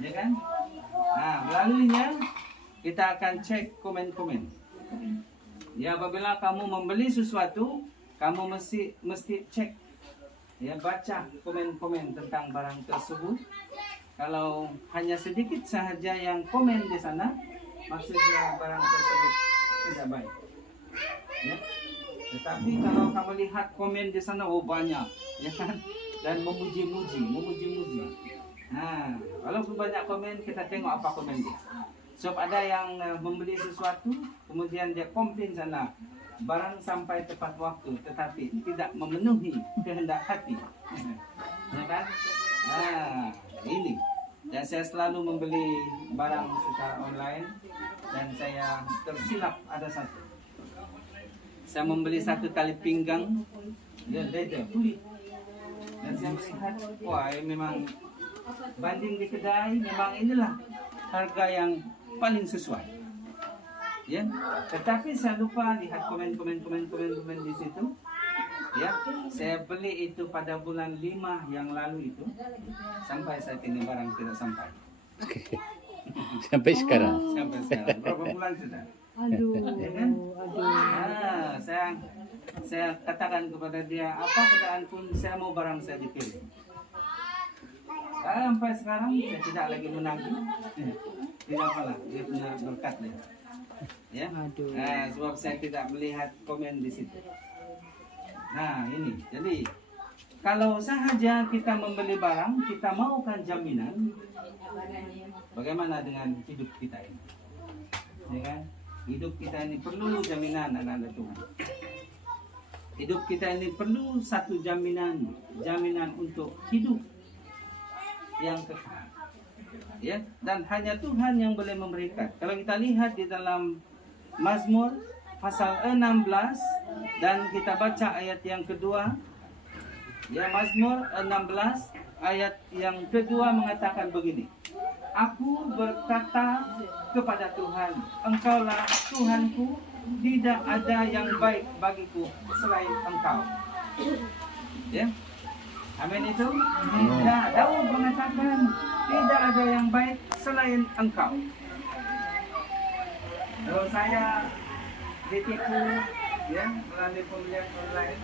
ya kan? Nah, melaluinya kita akan cek komen-komen. Ya, apabila kamu membeli sesuatu, kamu mesti cek, ya, baca komen-komen tentang barang tersebut. Kalau hanya sedikit saja yang komen di sana, maksudnya barang tersebut tidak baik. Ya. Tetapi kalau kamu lihat komen di sana, oh banyak, ya kan? Dan memuji-muji. Nah, walaupun banyak komen, kita tengok apa komen dia. Sebab ada yang membeli sesuatu, kemudian dia komplain sana, barang sampai tepat waktu, tetapi tidak memenuhi kehendak hati. Ya kan? Nah, ini. Dan saya selalu membeli barang secara online, dan saya tersilap ada satu. Saya membeli satu tali pinggang, ya leather, kulit. Dan saya melihat, wah ini memang banding di kedai, memang inilah harga yang paling sesuai. Ya, tetapi saya lupa lihat komen di situ. Ya, saya beli itu pada bulan 5 yang lalu itu, sampai saat ini barang tidak sampai. Sampai sekarang. Sampai sekarang, berapa bulan sudah? Aduh, Ya kan? aduh. Nah, saya katakan kepada dia, apa keadaan pun saya mau barang saya dikirim. Sampai sekarang saya tidak lagi menagih. Tidak apalah, dia punya berkat dia. Ya. Aduh. Nah, sebab saya tidak melihat komen di situ. Nah, ini. Jadi kalau sahaja kita membeli barang, kita maukan jaminan. Bagaimana dengan hidup kita ini? Ya kan? Hidup kita ini perlu jaminan, anak-anak Tuhan. Hidup kita ini perlu satu jaminan untuk hidup yang kekal. Ya, dan hanya Tuhan yang boleh memberikan. Kalau kita lihat di dalam Mazmur pasal 16 dan kita baca ayat yang kedua. Ya, Mazmur 16 ayat yang kedua mengatakan begini. Aku berkata kepada Tuhan, Engkaulah Tuhanku, tidak ada yang baik bagiku selain Engkau. Ya, amin itu. Nah, Daud mengatakan tidak ada yang baik selain Engkau. Kalau saya ditipu, ya, melalui pembelian online,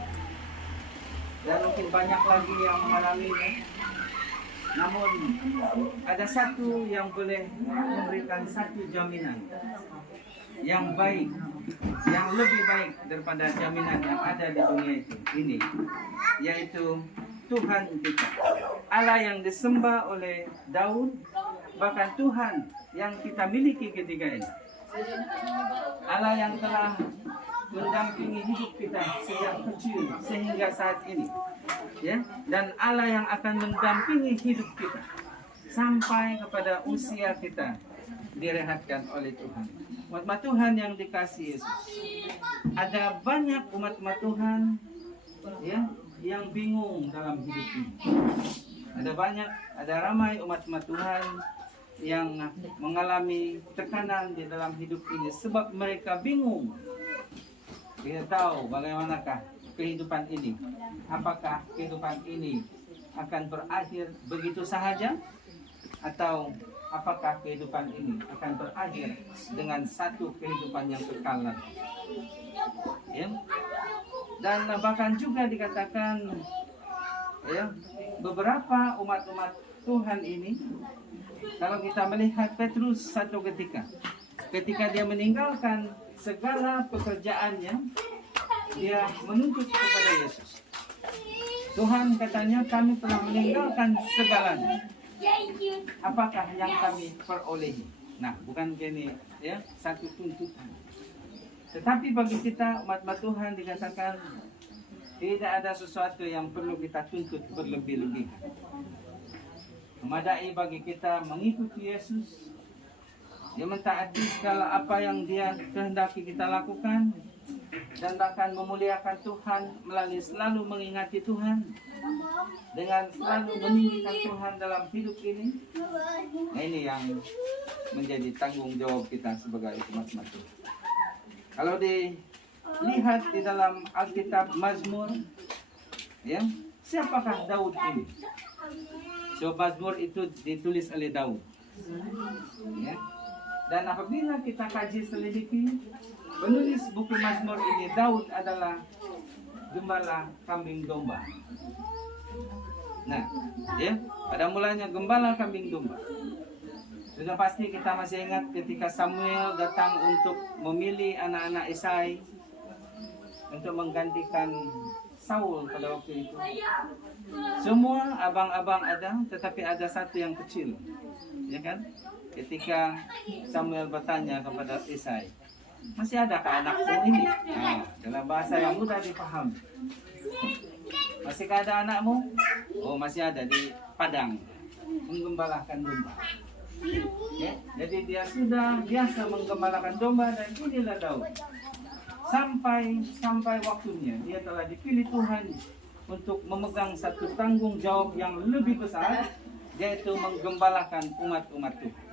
dan mungkin banyak lagi yang mengalaminya. Namun ada satu yang boleh memberikan satu jaminan yang baik, yang lebih baik daripada jaminan yang ada di dunia itu. Ini, yaitu Tuhan kita, Allah yang disembah oleh Daud, bahkan Tuhan yang kita miliki ketika ini. Allah yang telah mendampingi hidup kita sejak kecil sehingga saat ini, ya, dan Allah yang akan mendampingi hidup kita sampai kepada usia kita direhatkan oleh Tuhan. Umat Tuhan yang dikasihi Yesus, ada banyak umat Tuhan, ya, yang bingung dalam hidup ini. Ada ramai umat Tuhan yang mengalami tekanan di dalam hidup ini sebab mereka bingung. Kita tahu bagaimanakah kehidupan ini. Apakah kehidupan ini akan berakhir begitu sahaja, atau apakah kehidupan ini akan berakhir dengan satu kehidupan yang kekal lagi. Ya. Dan bahkan juga dikatakan, ya, beberapa umat Tuhan ini, kalau kita melihat Petrus satu ketika dia meninggalkan segala pekerjaannya, dia menuntut kepada Yesus. Tuhan katanya, kami telah meninggalkan segalanya. Apakah yang kami perolehi? Nah, bukan gini, ya, satu tuntutan. Tetapi bagi kita umat Tuhan dikatakan tidak ada sesuatu yang perlu kita tuntut berlebih-lebihan. Memadai bagi kita mengikuti Yesus, dia mentaati segala apa yang dia kehendaki kita lakukan, dan bahkan memuliakan Tuhan melalui selalu mengingati Tuhan, dengan selalu meninggikan Tuhan dalam hidup ini. Nah, ini yang menjadi tanggung jawab kita sebagai umat Tuhan. Kalau dilihat di dalam Alkitab Mazmur, ya, siapakah Daud ini? So Mazmur itu ditulis oleh Daud. Ya. Dan apabila kita kaji selidiki, penulis buku Mazmur ini Daud adalah gembala kambing domba. Nah, ya, pada mulanya gembala kambing domba. Sudah pasti kita masih ingat ketika Samuel datang untuk memilih anak-anak Isai untuk menggantikan Saul pada waktu itu. Semua abang-abang ada, tetapi ada satu yang kecil, ya kan? Ketika Samuel bertanya kepada Isai, masih adakah anakku ini? Nah, dalam bahasa yang mudah dipahami. Masihkah ada anakmu? Oh, masih ada di padang menggembalakan domba. Ya, jadi dia sudah biasa menggembalakan domba dan inilah Daud. Sampai waktunya dia telah dipilih Tuhan untuk memegang satu tanggung jawab yang lebih besar, yaitu menggembalakan umat-umat Tuhan.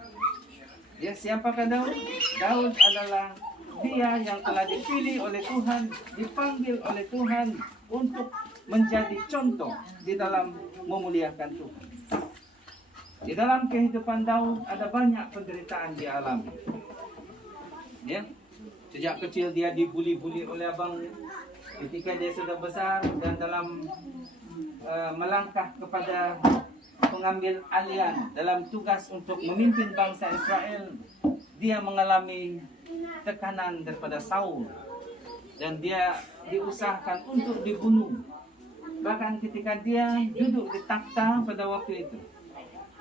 Ya, siapakah Daud? Daud adalah dia yang telah dipilih oleh Tuhan, dipanggil oleh Tuhan untuk menjadi contoh di dalam memuliakan Tuhan. Di dalam kehidupan Daud ada banyak penderitaan dia alami. Ya, sejak kecil dia dibuli-buli oleh abangnya. Ketika dia sudah besar dan dalam melangkah kepada pengambil alian dalam tugas untuk memimpin bangsa Israel, dia mengalami tekanan daripada Saul dan dia diusahakan untuk dibunuh. Bahkan ketika dia duduk di takhta pada waktu itu,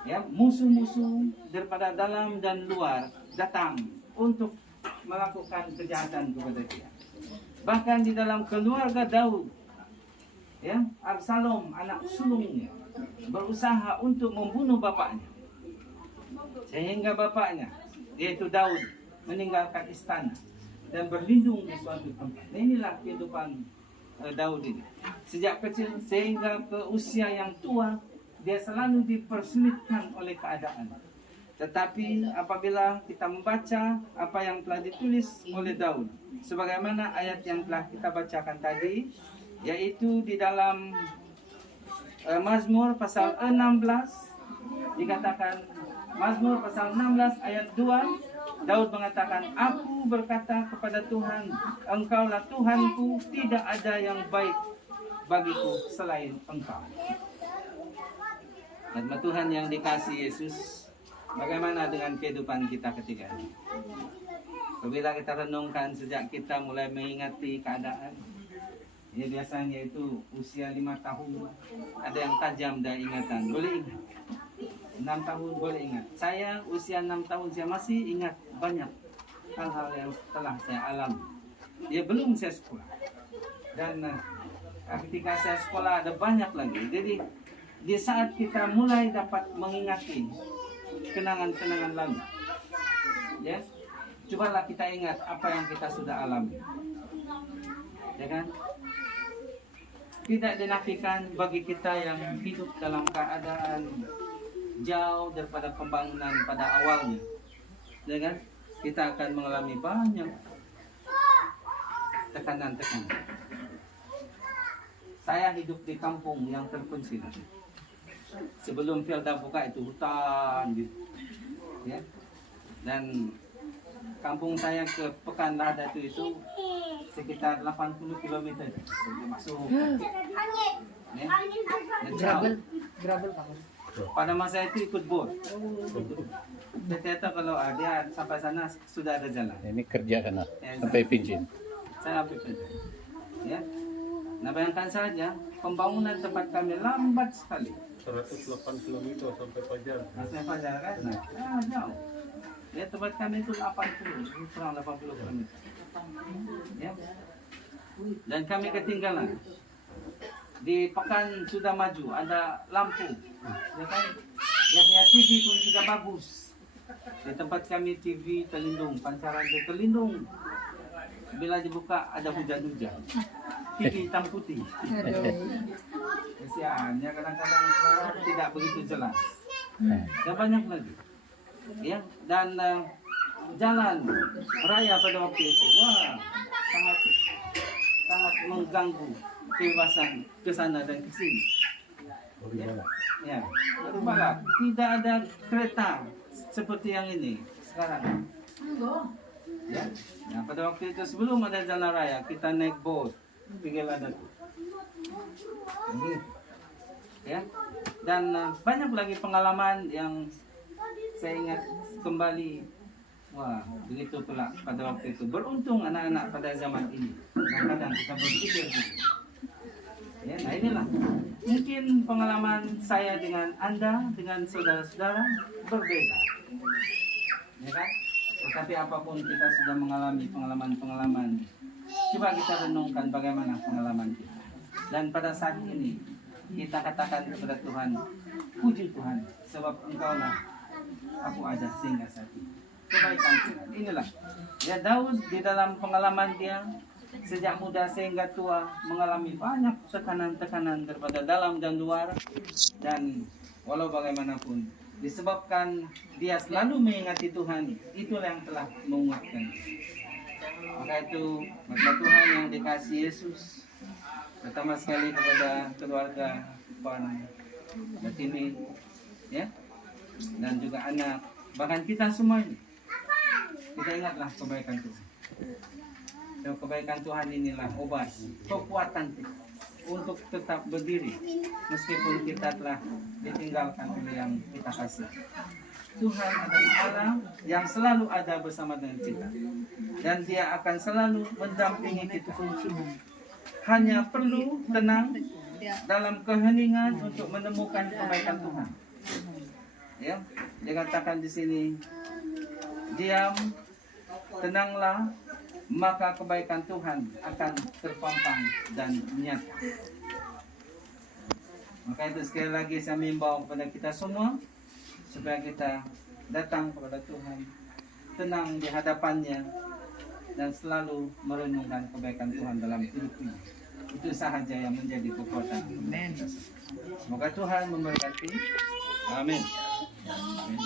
ya, musuh-musuh daripada dalam dan luar datang untuk melakukan kejahatan kepada dia. Bahkan di dalam keluarga Daud, ya, Absalom anak sulungnya berusaha untuk membunuh bapaknya, sehingga bapaknya, yaitu Daud, meninggalkan istana dan berlindung di suatu tempat. Inilah kehidupan Daud ini. Sejak kecil sehingga ke usia yang tua, dia selalu dipersulitkan oleh keadaan. Tetapi apabila kita membaca apa yang telah ditulis oleh Daud, sebagaimana ayat yang telah kita bacakan tadi, yaitu di dalam Mazmur pasal 16, dikatakan Mazmur pasal 16 ayat 2, Daud mengatakan, aku berkata kepada Tuhan, Engkaulah Tuhanku, tidak ada yang baik bagiku selain Engkau. Dan Tuhan yang dikasih Yesus, bagaimana dengan kehidupan kita ketika ini? Apabila kita renungkan sejak kita mulai mengingati keadaan, ya biasanya itu usia 5 tahun, ada yang tajam dan ingatan, boleh ingat. 6 tahun boleh ingat. Saya usia 6 tahun saya masih ingat banyak hal-hal yang telah saya alami. Ya, belum saya sekolah. Dan ketika saya sekolah ada banyak lagi. Jadi di saat kita mulai dapat mengingati kenangan-kenangan lalu, ya, cobalah kita ingat apa yang kita sudah alami, ya kan? Tidak dinafikan bagi kita yang hidup dalam keadaan jauh daripada pembangunan pada awalnya, ya kan? Kita akan mengalami banyak tekanan-tekanan. Saya hidup di kampung yang terpencil. Sebelum Felda buka itu hutan gitu, ya. Dan kampung saya ke Pekan Lada itu sekitar 80 km masuk. Ya. Gravel pada masa itu ikut bot. Ternyata kalau dia sampai sana sudah ada jalan. Ini kerja kan sampai Pinjin. Saya sampai Pinjin. Ya. Nah, bayangkan saja pembangunan tempat kami lambat sekali. 108 km sampai Fajar. Sampai Fajar kan? Nah, jauh. Ya, tempat kami itu 80, kurang 80 km. Ya. Dan kami ketinggalan. Di Pekan sudah maju, ada lampu. Ya kan? Dia punya TV pun sudah bagus. Di tempat kami TV terlindung, pancaran itu terlindung. Bila dibuka ada hujan-hujan. TV hitam putih. Kesiannya kadang-kadang suara tidak begitu jelas. Dan banyak lagi. Ya, dan jalan raya pada waktu itu, wah, sangat mengganggu kebebasan ke sana dan ke sini. Ya, baru balap. Tidak ada kereta seperti yang ini sekarang. Ya. Nah, pada waktu itu sebelum ada jalan raya, kita naik boat. Tinggal ada tuh. Ini. Ya. Dan banyak lagi pengalaman yang saya ingat kembali. Wah, begitu pula pada waktu itu. Beruntung anak-anak pada zaman ini. Kadang-kadang kita berpikir gitu. Ya, nah inilah. Mungkin pengalaman saya dengan Anda, dengan saudara-saudara berbeda. Ya kan? Tetapi apapun kita sudah mengalami pengalaman-pengalaman, coba kita renungkan bagaimana pengalaman kita. Dan pada saat ini, kita katakan kepada Tuhan, puji Tuhan, sebab Engkaulah aku ada sehingga saat ini. Kebaikan Tuhan, inilah. Ya, Daud di dalam pengalaman dia, sejak muda sehingga tua, mengalami banyak tekanan-tekanan daripada dalam dan luar. Dan walau bagaimanapun, disebabkan dia selalu mengingati Tuhan, itulah yang telah menguatkan. Maka itu, maka Tuhan yang dikasih Yesus, pertama sekali kepada keluarga Pan Batini, ya, dan juga anak, bahkan kita semuanya, kita ingatlah kebaikan Tuhan. Dan kebaikan Tuhan inilah obat, kekuatan kita untuk tetap berdiri meskipun kita telah ditinggalkan oleh yang kita kasih. Tuhan adalah Allah yang selalu ada bersama dengan kita, dan Dia akan selalu mendampingi kita. Hanya perlu tenang dalam keheningan untuk menemukan kebaikan Tuhan. Ya, dikatakan di sini, diam, tenanglah, maka kebaikan Tuhan akan terpampang dan nyata. Maka itu sekali lagi saya mengimbau kepada kita semua supaya kita datang kepada Tuhan, tenang di hadapannya, dan selalu merenungkan kebaikan Tuhan dalam hidup ini. Itu sahaja yang menjadi kekuatan. Semoga Tuhan memberkati. Amin. Amin.